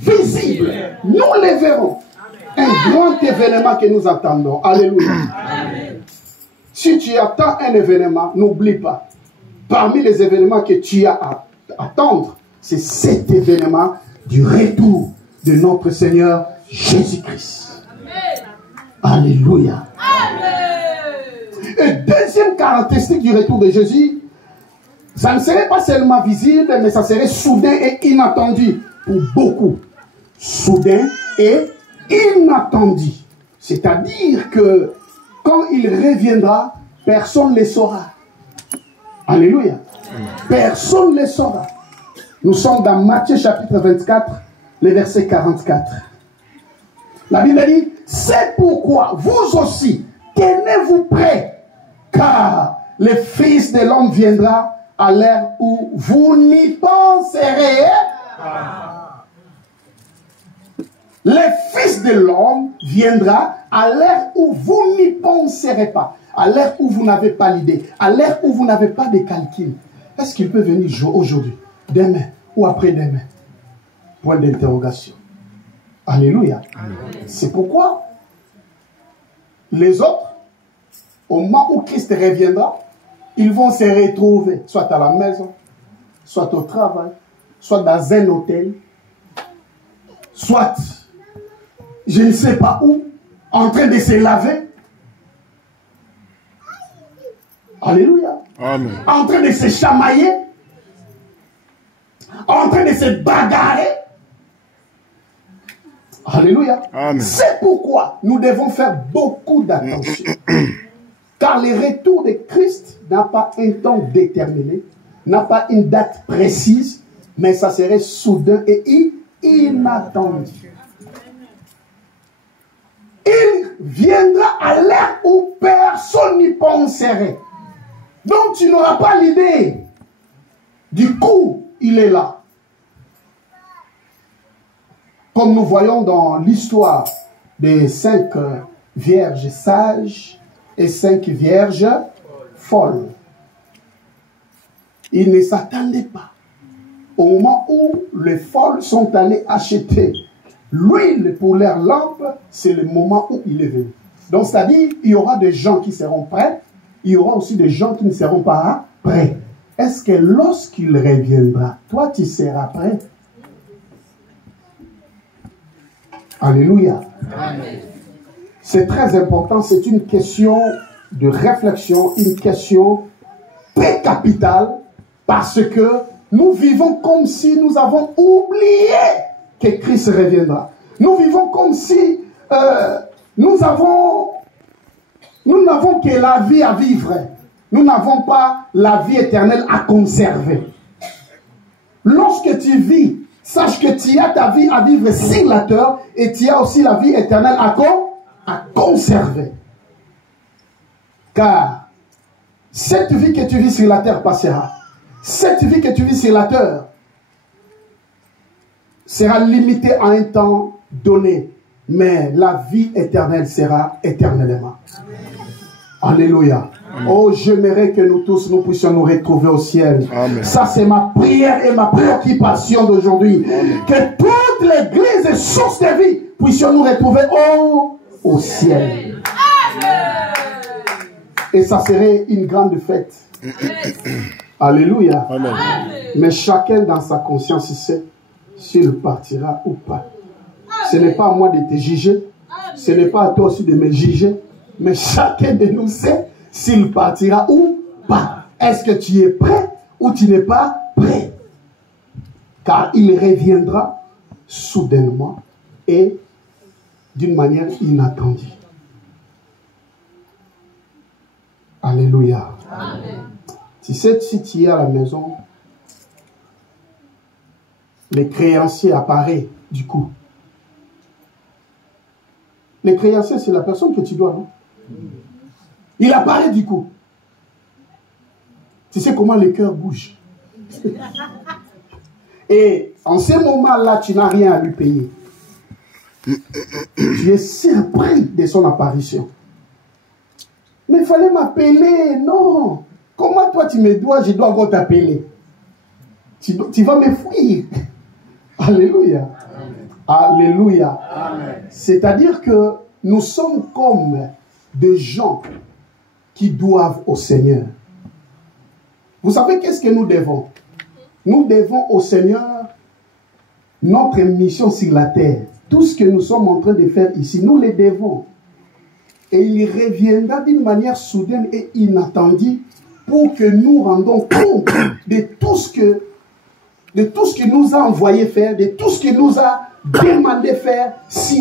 visible. Nous les verrons. Un grand événement que nous attendons. Alléluia. Amen. Si tu attends un événement, n'oublie pas. Parmi les événements que tu as à attendre, c'est cet événement du retour de notre Seigneur Jésus-Christ. Alléluia. Amen. Et deuxième caractéristique du retour de Jésus, ça ne serait pas seulement visible, mais ça serait soudain et inattendu pour beaucoup. Soudain et inattendu. C'est-à-dire que quand il reviendra, personne ne le saura. Alléluia. Personne ne le saura. Nous sommes dans Matthieu chapitre 24, le verset 44. La Bible dit, c'est pourquoi vous aussi, tenez-vous prêts, car le Fils de l'homme viendra à l'heure où vous n'y penserez. Le Fils de l'homme viendra à l'heure où vous n'y penserez pas, à l'heure où vous n'avez pas l'idée, à l'heure où vous n'avez pas de calcul. Est-ce qu'il peut venir aujourd'hui, demain ou après-demain? Point d'interrogation. Alléluia. C'est pourquoi les autres, au moment où Christ reviendra, ils vont se retrouver soit à la maison, soit au travail, soit dans un hôtel, soit je ne sais pas où, en train de se laver. Alléluia. Amen. En train de se chamailler, en train de se bagarrer. Alléluia. C'est pourquoi nous devons faire beaucoup d'attention. Car le retour de Christ n'a pas un temps déterminé, n'a pas une date précise, mais ça serait soudain et inattendu. Il viendra à l'heure où personne n'y penserait. Donc tu n'auras pas l'idée. Du coup, il est là. Comme nous voyons dans l'histoire des 5 vierges sages et 5 vierges folles. Ils ne s'attendaient pas. Au moment où les folles sont allées acheter l'huile pour leur lampe, c'est le moment où il est venu. Donc, c'est-à-dire, il y aura des gens qui seront prêts, il y aura aussi des gens qui ne seront pas prêts. Est-ce que lorsqu'il reviendra, toi, tu seras prêt? Alléluia. Amen. C'est très important, c'est une question de réflexion, une question très capitale, parce que nous vivons comme si nous avons oublié que Christ reviendra. Nous vivons comme si nous n'avons que la vie à vivre. Nous n'avons pas la vie éternelle à conserver. Lorsque tu vis, sache que tu as ta vie à vivre sur la terre et tu as aussi la vie éternelle à conserver. Car cette vie que tu vis sur la terre passera. Cette vie que tu vis sur la terre sera limitée à un temps donné. Mais la vie éternelle sera éternellement. Amen. Alléluia. Amen. Oh, j'aimerais que nous tous, nous puissions nous retrouver au ciel. Amen. Ça, c'est ma prière et ma préoccupation d'aujourd'hui. Que toute l'église et source de vie puissions nous retrouver au ciel. Amen. Et ça serait une grande fête. Alléluia. Amen. Mais chacun dans sa conscience sait s'il partira ou pas. Ce n'est pas à moi de te juger. Ce n'est pas à toi aussi de me juger. Mais chacun de nous sait s'il partira ou pas. Est-ce que tu es prêt ou tu n'es pas prêt? Car il reviendra soudainement et d'une manière inattendue. Alléluia. Amen. Tu sais, si tu es à la maison, les créanciers apparaissent du coup. Les créanciers, c'est la personne que tu dois, non? Il apparaît du coup. Tu sais comment le cœur bouge. Et en ce moment-là, tu n'as rien à lui payer. Tu es surpris de son apparition. Mais il fallait m'appeler. Non. Comment toi tu me dois, je dois encore t'appeler. Tu vas me fuir. Alléluia. Alléluia. C'est-à-dire que nous sommes comme des gens qui doivent au Seigneur. Vous savez qu'est-ce que nous devons? Nous devons au Seigneur notre mission sur la terre. Tout ce que nous sommes en train de faire ici, nous le devons. Et il reviendra d'une manière soudaine et inattendue pour que nous rendons compte de tout ce que nous a envoyé faire, de tout ce qu'il nous a demandé faire sur